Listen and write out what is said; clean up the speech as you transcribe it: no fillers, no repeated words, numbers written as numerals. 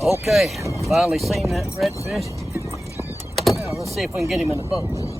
Okay, finally seen that redfish. Now let's see if we can get him in the boat.